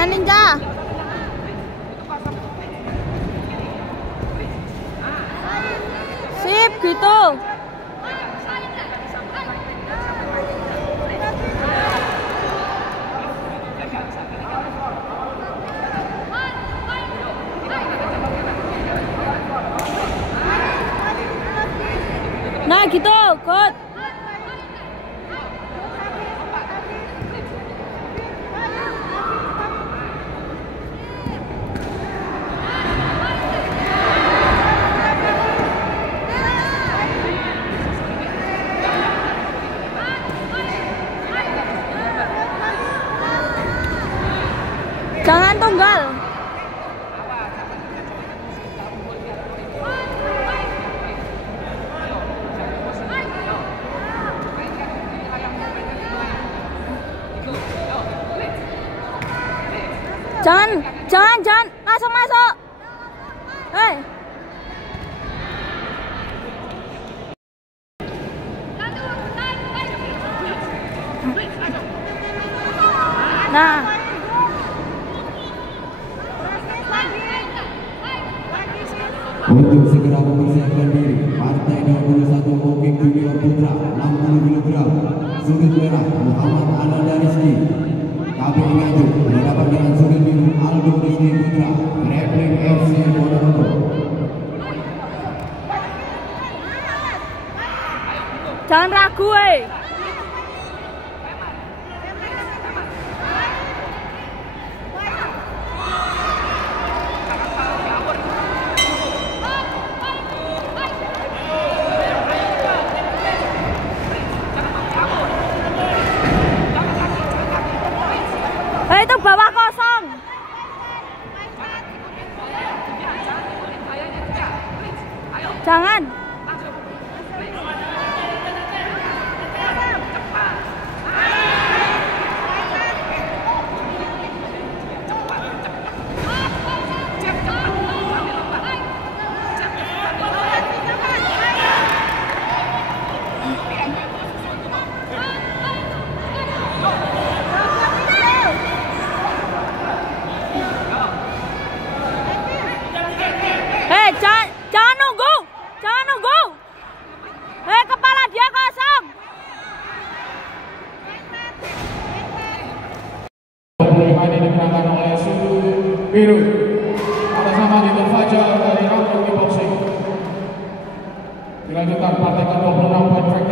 Main ninja. Sip gitu. Nah gitu, good. Jangan tunggal. Jangan langsung masuk. Hei. Nah. Untuk segera mempersiapkan diri, partai 21 Oking Junior Putra 60 kg, sudut merah Muhammad Ananda Rizky, KB Ngaju berhadapan dengan sudut biru Aldo Rizky Putra, Grappling FC Ponorogo. Jangan ragu, itu bawah kosong. Jangan. Jangan nunggu. Kepala dia kosong. Ini dimenangkan oleh sudut biru atas nama Dito Fajar dari Rambo Kickboxing. Dilanjutkan partai ke-26 poin